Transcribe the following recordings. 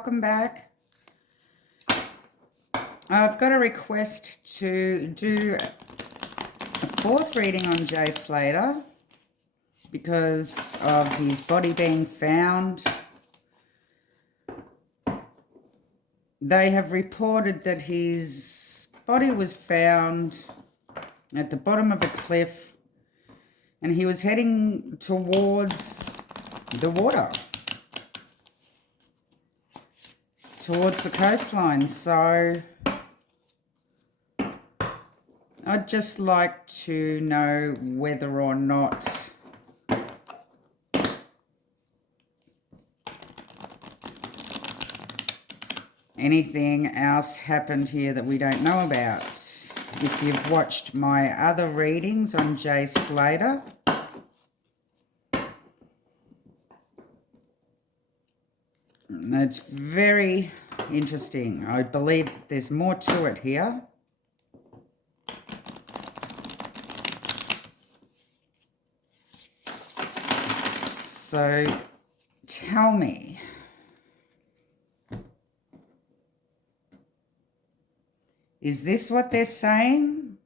welcome back. I've got a request to do a fourth reading on Jay Slater because of his body being found. They have reported that his body was found at the bottom of a cliff and he was heading towards the water, towards the coastline. So I'd just like to know whether or not anything else happened here that we don't know about. If you've watched my other readings on Jay Slater, it's very interesting. I believe there's more to it here. So tell me, is this what they're saying?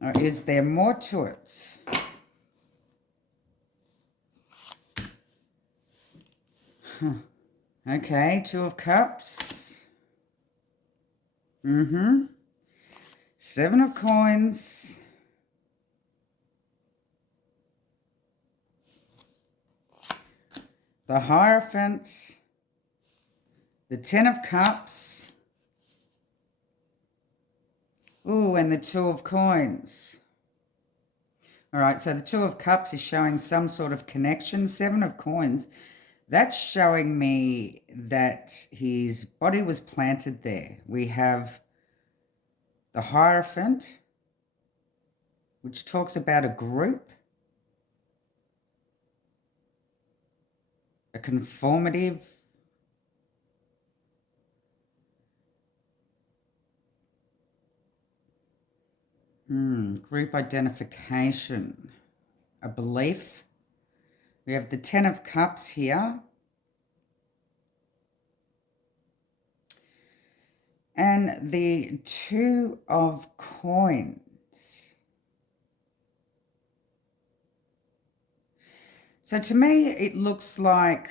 Or is there more to it? Okay, Two of Cups. Seven of Coins. The Hierophant. The Ten of Cups. Ooh, and the Two of Coins. All right, so the Two of Cups is showing some sort of connection. Seven of Coins. That's showing me that his body was planted there. We have the Hierophant, which talks about a group, a conformative, group identification, a belief. We have the Ten of Cups here. And the Two of Coins. So to me, it looks like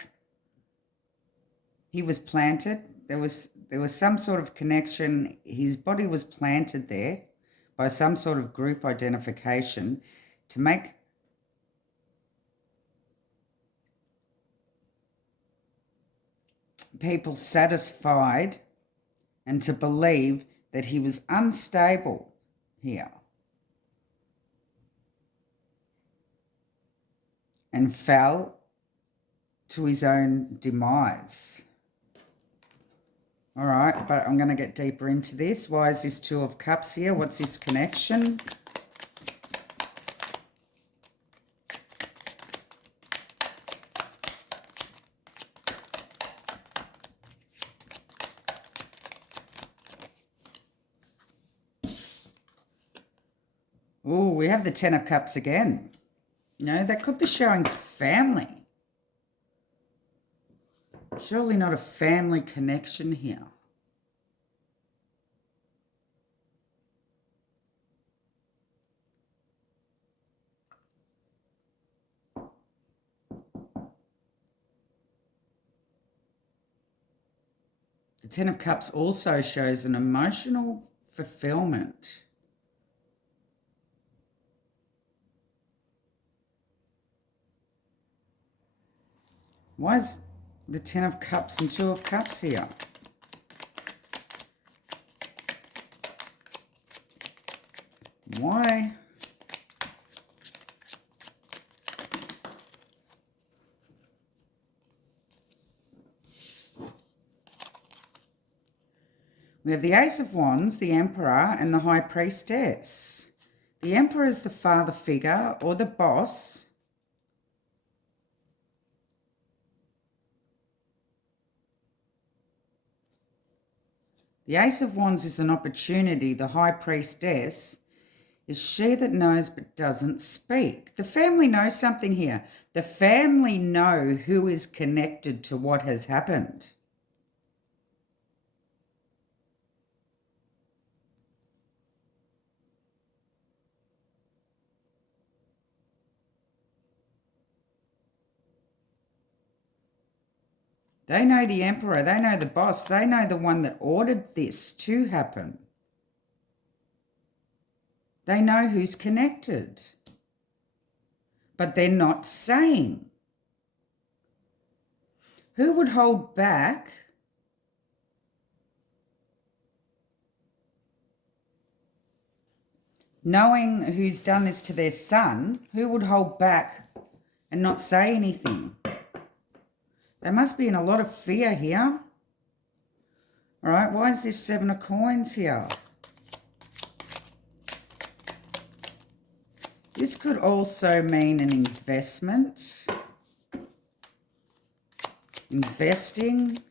he was planted. There was some sort of connection. His body was planted there by some sort of group identification to make people satisfied and to believe that he was unstable here and fell to his own demise. All right, but I'm going to get deeper into this. Why is this Two of Cups here? What's this connection? Oh, we have the Ten of Cups again. No, that could be showing family. Surely not a family connection here. The Ten of Cups also shows an emotional fulfillment. Why is the Ten of Cups and Two of Cups here? Why? We have the Ace of Wands, the Emperor, and the High Priestess. The Emperor is the father figure or the boss. The Ace of Wands is an opportunity. The High Priestess is she that knows but doesn't speak. The family knows something here. The family know who is connected to what has happened. They know the emperor, they know the boss, they know the one that ordered this to happen. They know who's connected. But they're not saying. Who would hold back knowing who's done this to their son? Who would hold back and not say anything? They must be in a lot of fear here. All right, why is this 7 of coins here? This could also mean an investment. Investing.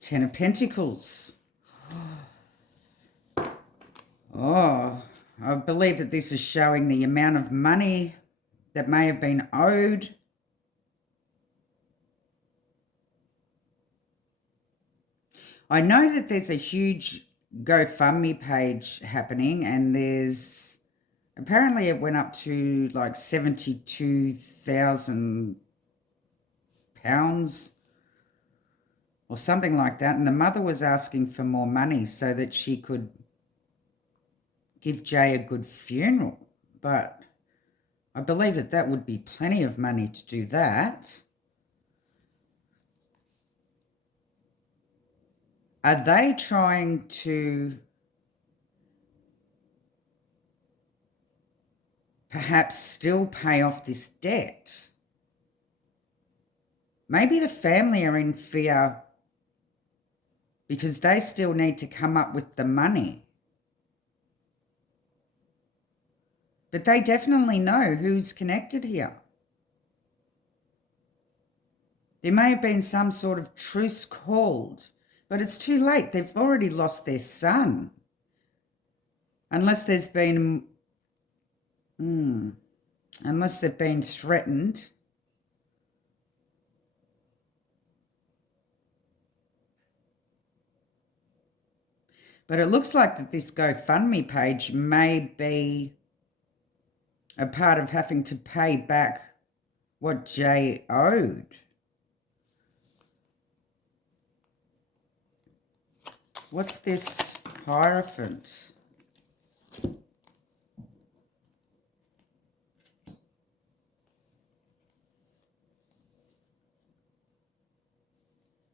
10 of Pentacles. Oh, I believe that this is showing the amount of money that may have been owed. I know that there's a huge GoFundMe page happening, and there's apparently it went up to like £72,000 or something like that, and the mother was asking for more money so that she could give Jay a good funeral. But I believe that that would be plenty of money to do that. Are they trying to perhaps still pay off this debt? Maybe the family are in fear because they still need to come up with the money. But they definitely know who's connected here. There may have been some sort of truce called, but it's too late. They've already lost their son. Unless there's been, unless they've been threatened. But it looks like that this GoFundMe page may be a part of having to pay back what Jay owed. What's this Hierophant?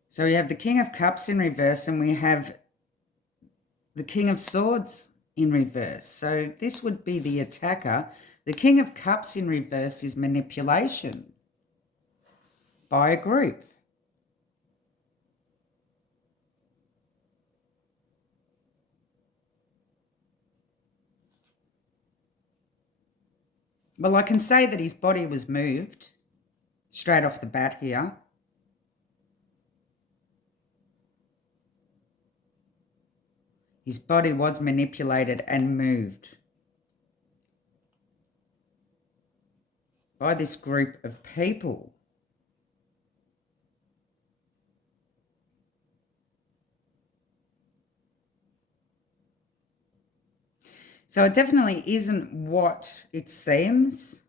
So we have the King of Cups in reverse, and we have the King of Swords in reverse. So this would be the attacker. The King of Cups in reverse is manipulation by a group. Well, I can say that his body was moved straight off the bat here. His body was manipulated and moved by this group of people. So it definitely isn't what it seems.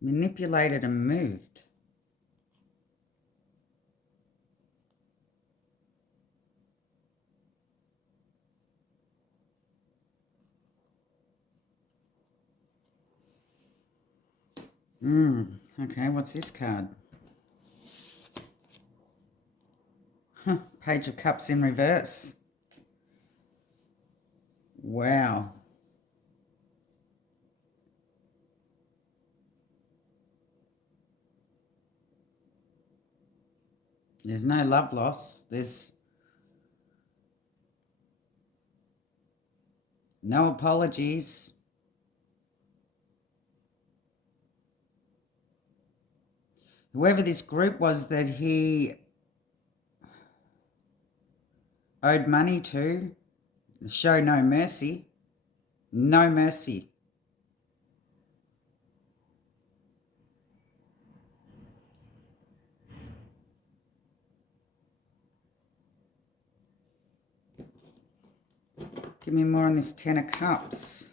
Manipulated and moved. Okay, what's this card? Page of Cups in reverse. Wow. There's no love loss. There's No apologies. Whoever this group was that he owed money to, show no mercy. No mercy. Give me more on this Ten of Cups.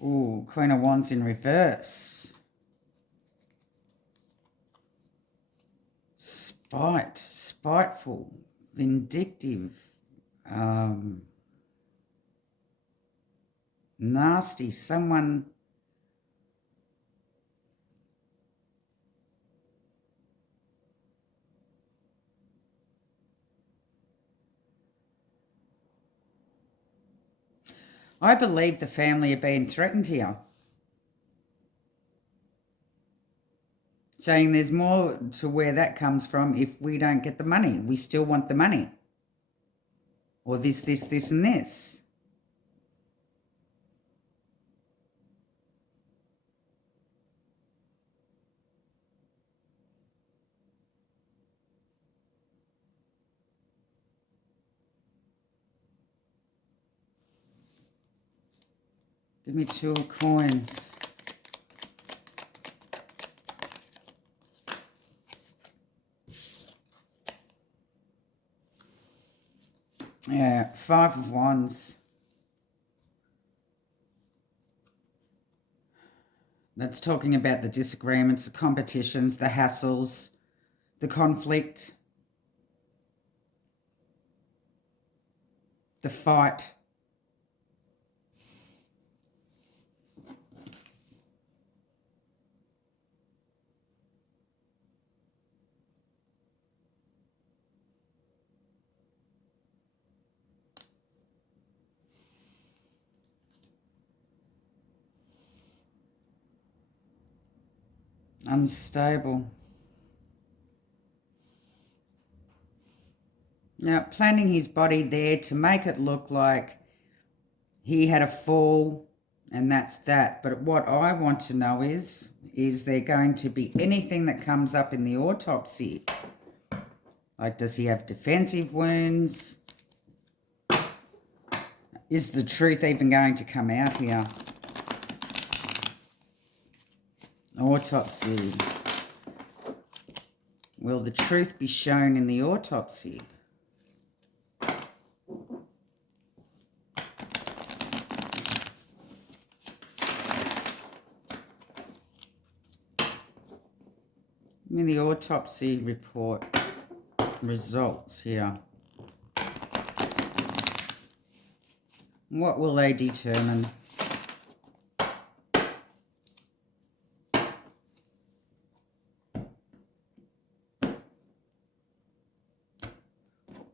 Ooh, Queen of Wands in reverse. Spiteful, vindictive, nasty, someone. I believe the family are being threatened here. Saying there's more to where that comes from if we don't get the money. We still want the money. Or this, and this. Give me 2 of coins. Yeah, 5 of Wands. That's talking about the disagreements, the competitions, the hassles, the conflict, the fight. Unstable. Now, planning his body there to make it look like he had a fall and that's that. But what I want to know is there going to be anything that comes up in the autopsy? Like, does he have defensive wounds? Is the truth even going to come out here? Autopsy. Will the truth be shown in the autopsy? Give me the autopsy report results here. What will they determine?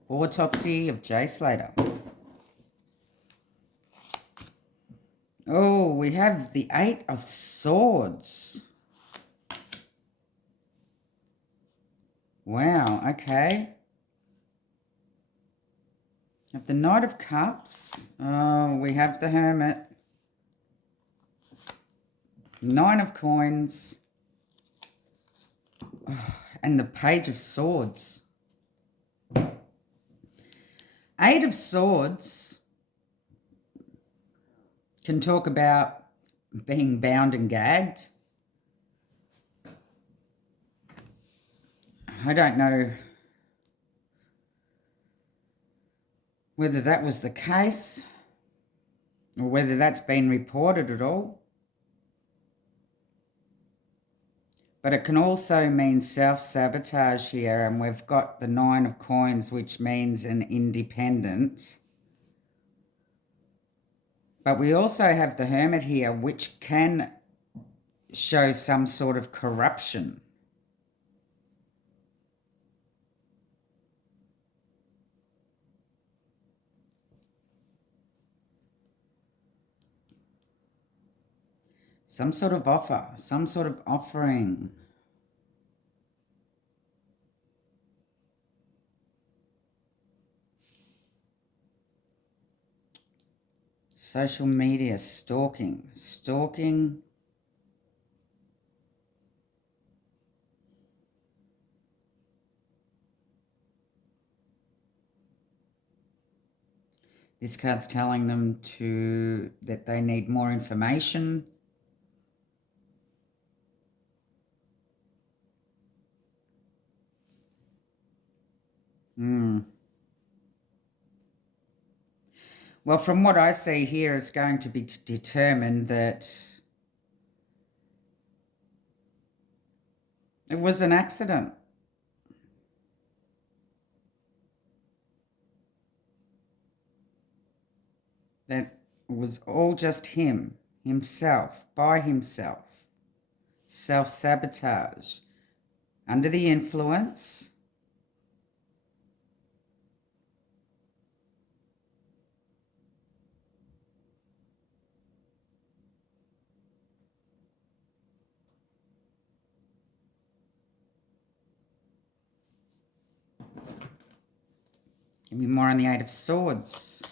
Autopsy of J. Slater. Oh, we have the 8 of Swords. Wow, okay. We have the Knight of Cups. Oh, we have the Hermit. 9 of Coins. Oh, and the Page of Swords. 8 of Swords can talk about being bound and gagged. I don't know whether that was the case or whether that's been reported at all. But it can also mean self-sabotage here, and we've got the 9 of Coins, which means an independent. But we also have the Hermit here, which can show some sort of corruption. Some sort of offer, some sort of offering. Social media, stalking. This card's telling them that they need more information. Well, from what I see here, it's going to be determined that it was an accident. That was all just himself, by himself. Self-sabotage. Under the influence. Give me more on the Eight of Swords.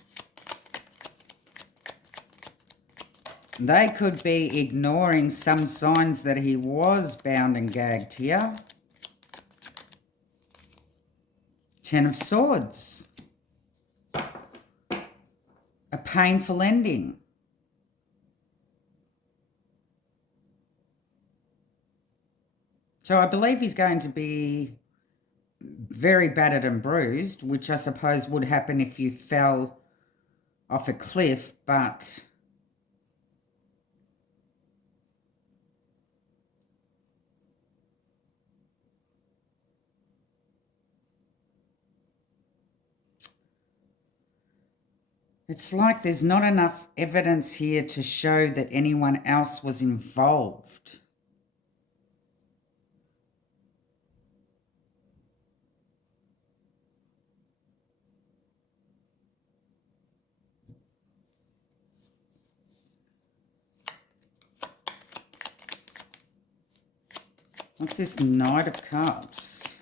They could be ignoring some signs that he was bound and gagged here. Ten of Swords. A painful ending. So I believe he's going to be very battered and bruised, which I suppose would happen if you fell off a cliff, but it's like there's not enough evidence here to show that anyone else was involved. What's this Knight of Cups?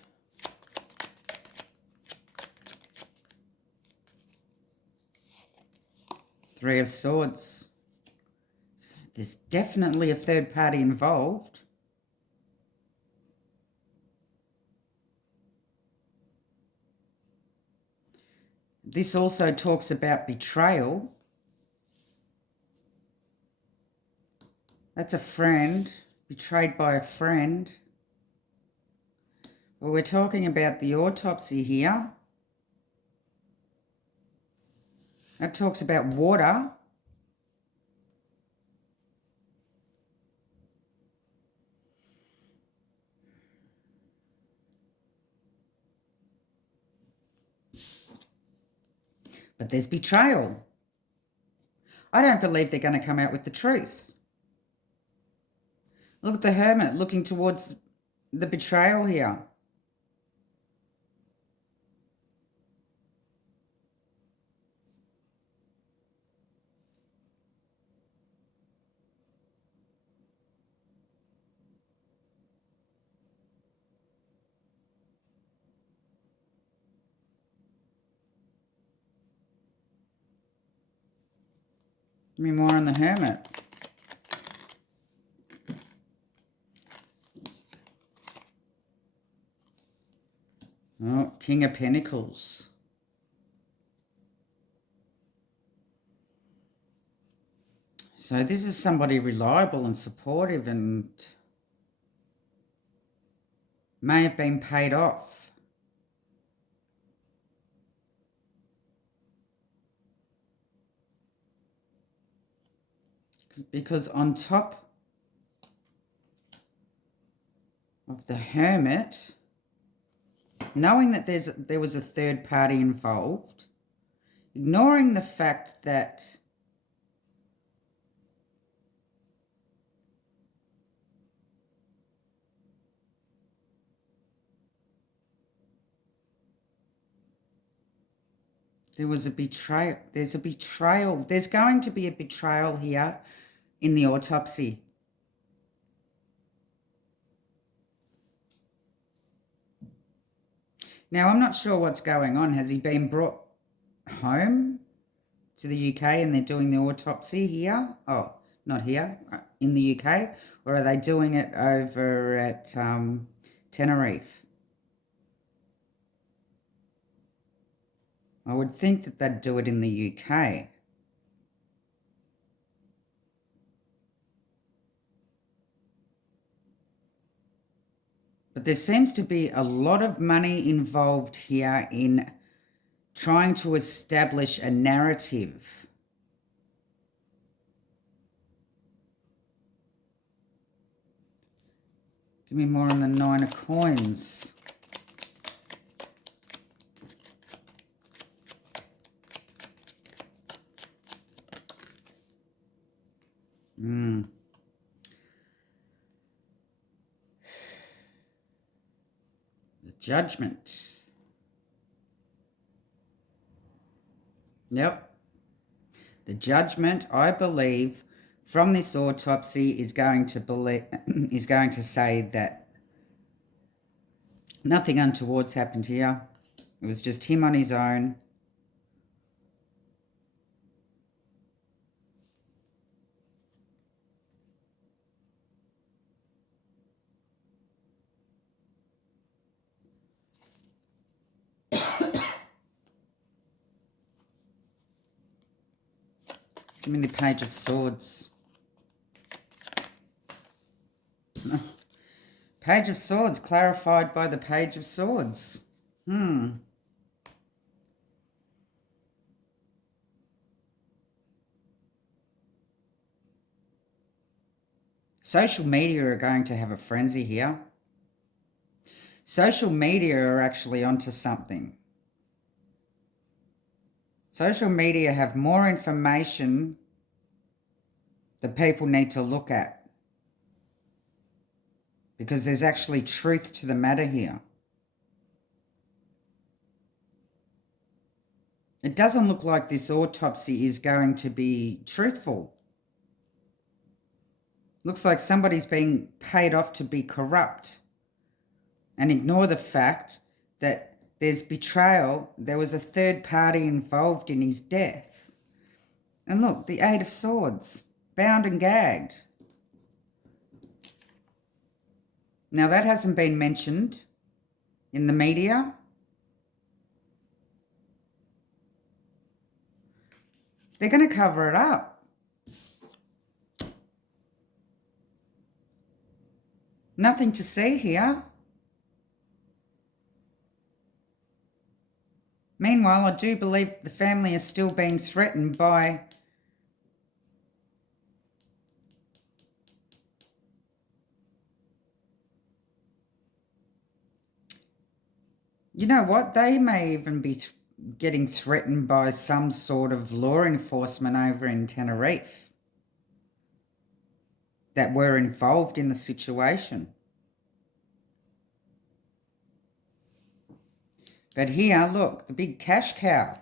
Three of Swords. There's definitely a third party involved. This also talks about betrayal. That's a friend, betrayed by a friend. Well, we're talking about the autopsy here. That talks about water. But there's betrayal. I don't believe they're going to come out with the truth. Look at the Hermit looking towards the betrayal here. Give me more on the Hermit. Oh, King of Pentacles. So this is somebody reliable and supportive and may have been paid off. Because on top of the Hermit, knowing that there was a third party involved, ignoring the fact that there was a betrayal. There's a betrayal. There's going to be a betrayal here in the autopsy. Now, I'm not sure what's going on. Has he been brought home to the UK and they're doing the autopsy here? Oh, not here, in the UK? Or are they doing it over at Tenerife? I would think that they'd do it in the UK. But there seems to be a lot of money involved here in trying to establish a narrative. Give me more on the 9 of coins. The Judgment. Yep. The Judgment, I believe, from this autopsy is going to say that nothing untoward's happened here. It was just him on his own. Give me the Page of Swords. Page of Swords, clarified by the Page of Swords. Social media are going to have a frenzy here. Social media are actually onto something. Social media have more information that people need to look at, because there's actually truth to the matter here. It doesn't look like this autopsy is going to be truthful. Looks like somebody's being paid off to be corrupt and ignore the fact that there's betrayal. There was a third party involved in his death. And look, the 8 of Swords, bound and gagged. Now, that hasn't been mentioned in the media. They're going to cover it up. Nothing to see here. Meanwhile, I do believe the family is still being threatened by you know what? They may even be getting threatened by some sort of law enforcement over in Tenerife that were involved in the situation. But here, look, the big cash cow.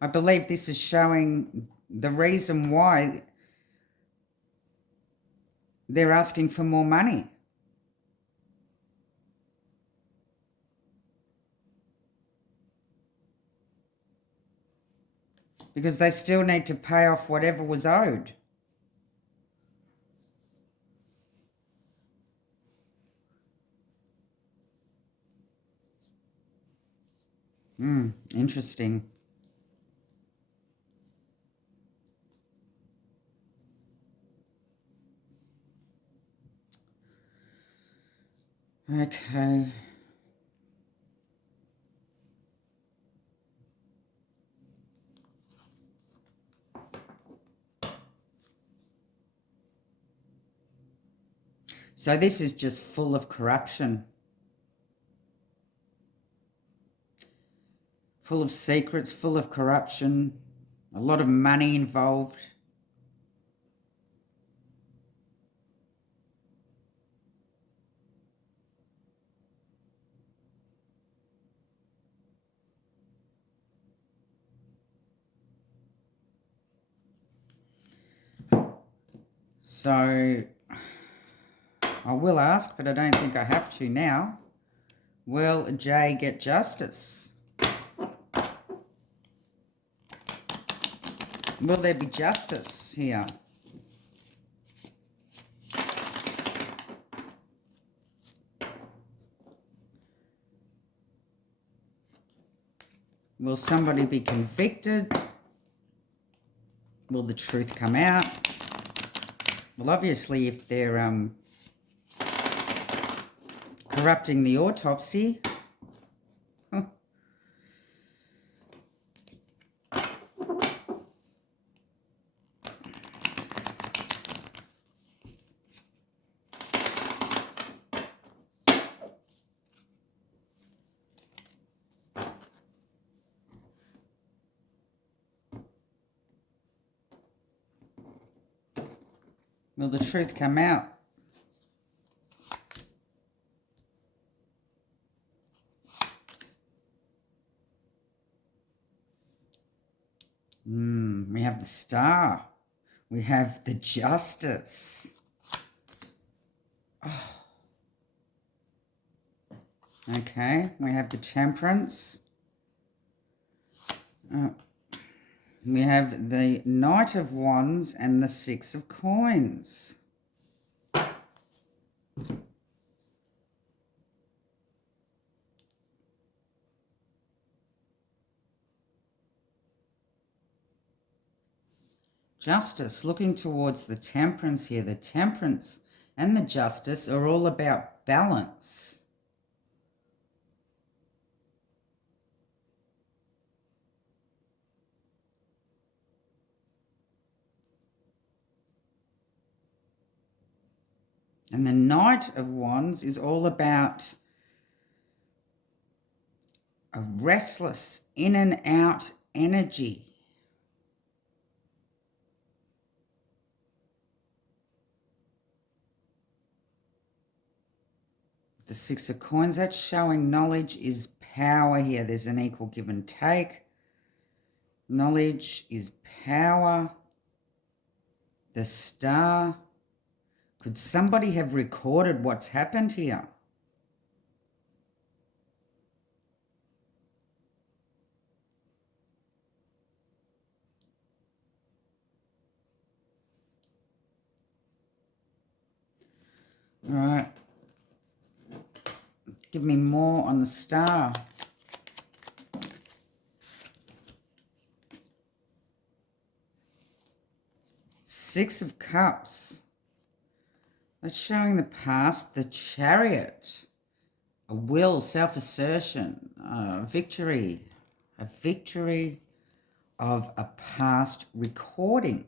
I believe this is showing the reason why they're asking for more money. Because they still need to pay off whatever was owed. Interesting. Okay. So this is just full of corruption. Full of secrets, full of corruption, a lot of money involved. So I will ask, but I don't think I have to now. Will Jay get justice? Will there be justice here? Will somebody be convicted? Will the truth come out? Well, obviously, if they're corrupting the autopsy, will the truth come out? We have the Star. We have the Justice. Oh. Okay, we have the Temperance. We have the Knight of Wands and the Six of Coins. Justice, looking towards the Temperance here. The Temperance and the Justice are all about balance. And the Knight of Wands is all about a restless in and out energy. The Six of Coins, that's showing knowledge is power here. There's an equal give and take. Knowledge is power. The Star. Could somebody have recorded what's happened here? All right. Give me more on the Star. Six of Cups. That's showing the past. The Chariot. A will, self-assertion, victory. A victory of a past recording.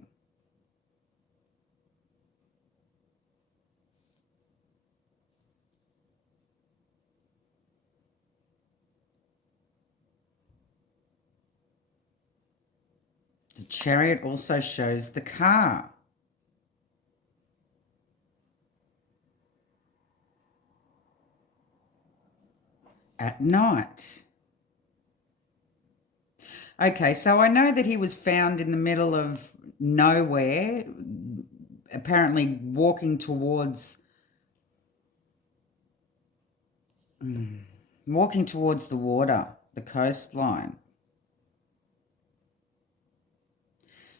The Chariot also shows the car. At night. Okay, so I know that he was found in the middle of nowhere, apparently walking towards the water, the coastline.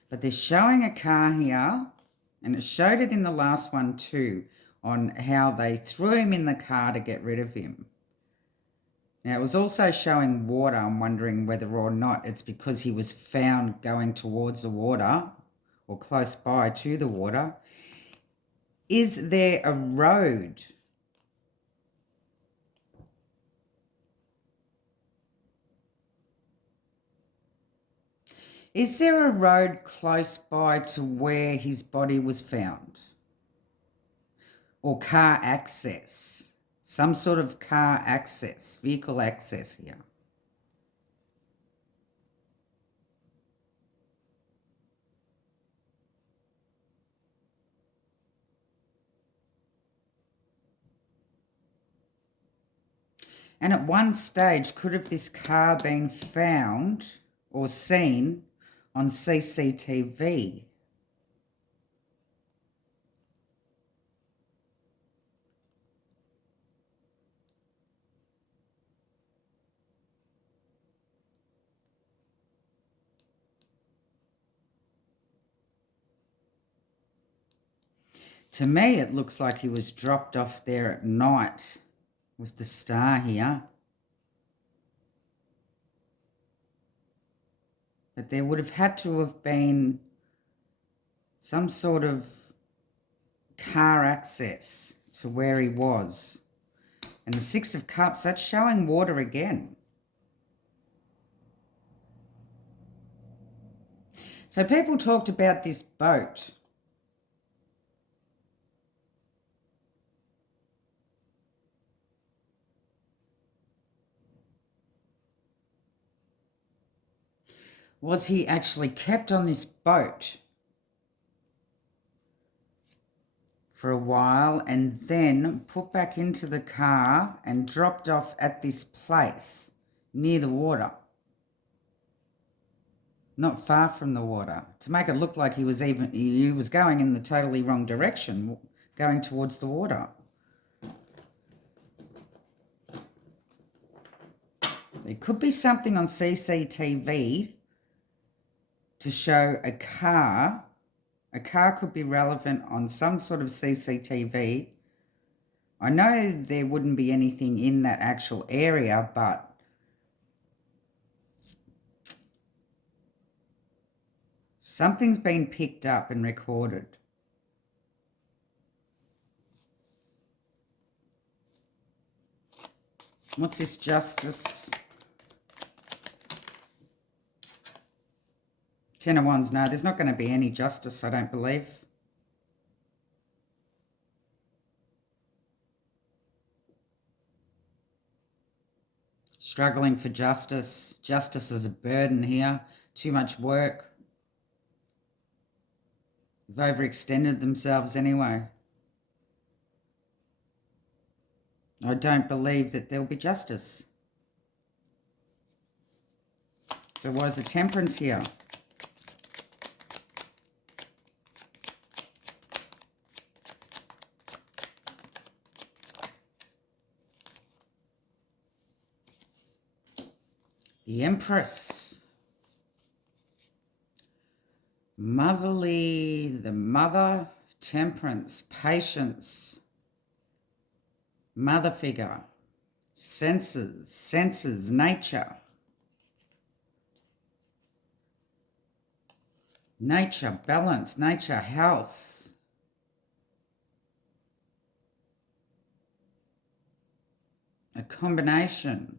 But they're showing a car here, and it showed it in the last one too, on how they threw him in the car to get rid of him. Now, it was also showing water. I'm wondering whether or not it's because he was found going towards the water or close by to the water. Is there a road? Is there a road close by to where his body was found? Or car access? Some sort of car access, vehicle access here. And at one stage, could have this car been found or seen on CCTV? To me, it looks like he was dropped off there at night with the star here. But there would have had to have been some sort of car access to where he was. And the Six of Cups, that's showing water again. So people talked about this boat. Was he actually kept on this boat for a while and then put back into the car and dropped off at this place near the water? Not far from the water, to make it look like he was going in the totally wrong direction, going towards the water. There could be something on CCTV to show a car. A car could be relevant on some sort of CCTV. I know there wouldn't be anything in that actual area, but something's been picked up and recorded. What's this justice? Ten of Wands. No, there's not going to be any justice, I don't believe. Struggling for justice. Justice is a burden here. Too much work. They've overextended themselves anyway. I don't believe that there'll be justice. So why is the Temperance here? The Empress. Motherly, the mother, temperance, patience, mother figure, senses, nature. Nature, balance, nature, health. A combination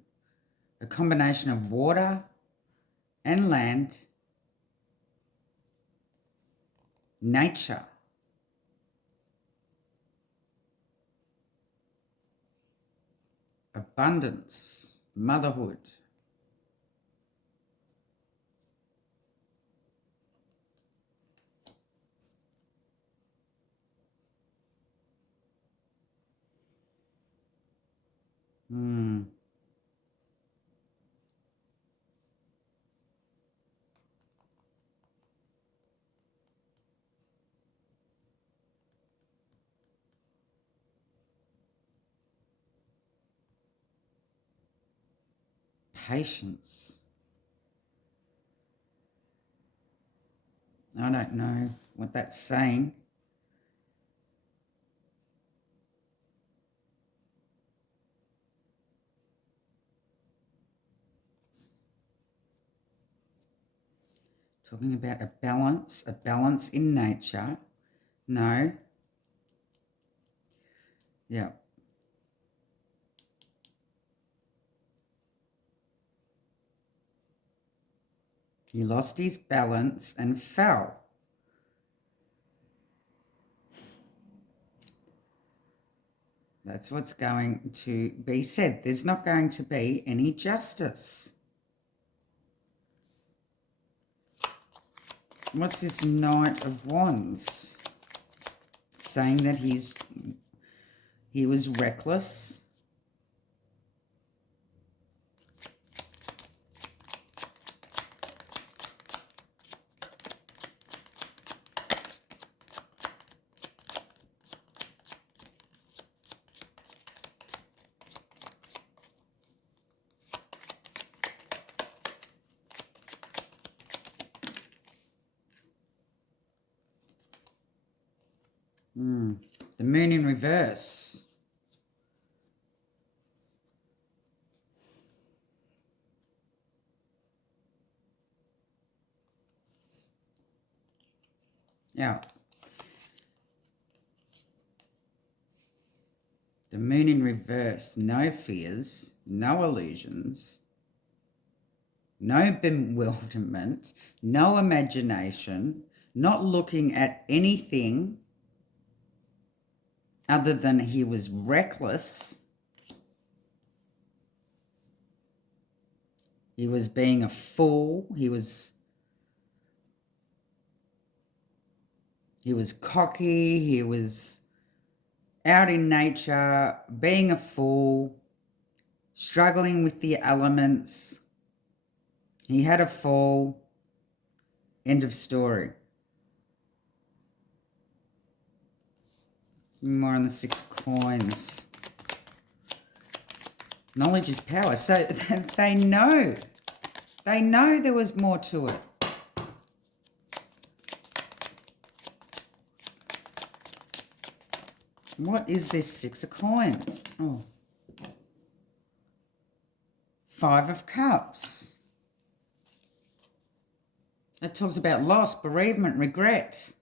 of water and land, nature. Abundance, motherhood. Patience. I don't know what that's saying. Talking about a balance in nature. No. Yeah. He lost his balance and fell. That's what's going to be said. There's not going to be any justice. What's this Knight of Wands? Saying that he was reckless. The moon in reverse. Yeah. The moon in reverse. No fears, no illusions, no bewilderment, no imagination, not looking at anything other than he was reckless. He was being a fool. He was cocky. He was out in nature, being a fool, struggling with the elements. He had a fall. End of story. More on the 6 of coins. Knowledge is power. So they know. They know there was more to it. What is this 6 of coins? Oh. 5 of cups. It talks about loss, bereavement, regret.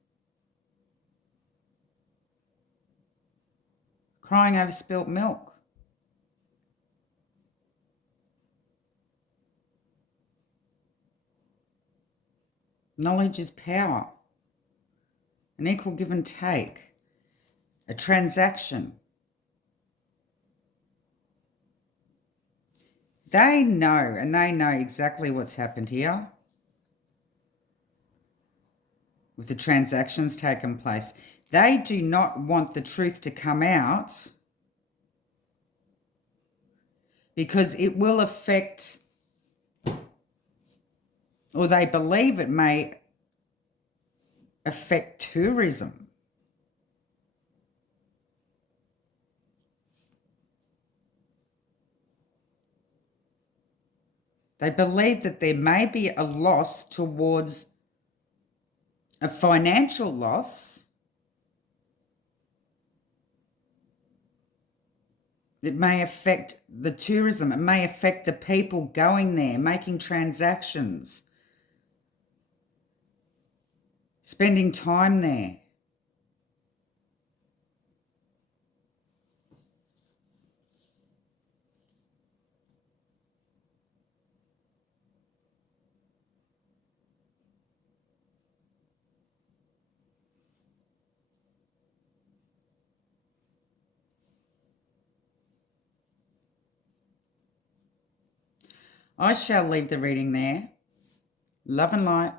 Crying over spilt milk. Knowledge is power. An equal give and take. A transaction. They know, and they know exactly what's happened here with the transactions taking place. They do not want the truth to come out because it will affect, or they believe it may affect tourism. They believe that there may be a loss towards a financial loss. It may affect the tourism. It may affect the people going there, making transactions, spending time there. I shall leave the reading there. Love and light.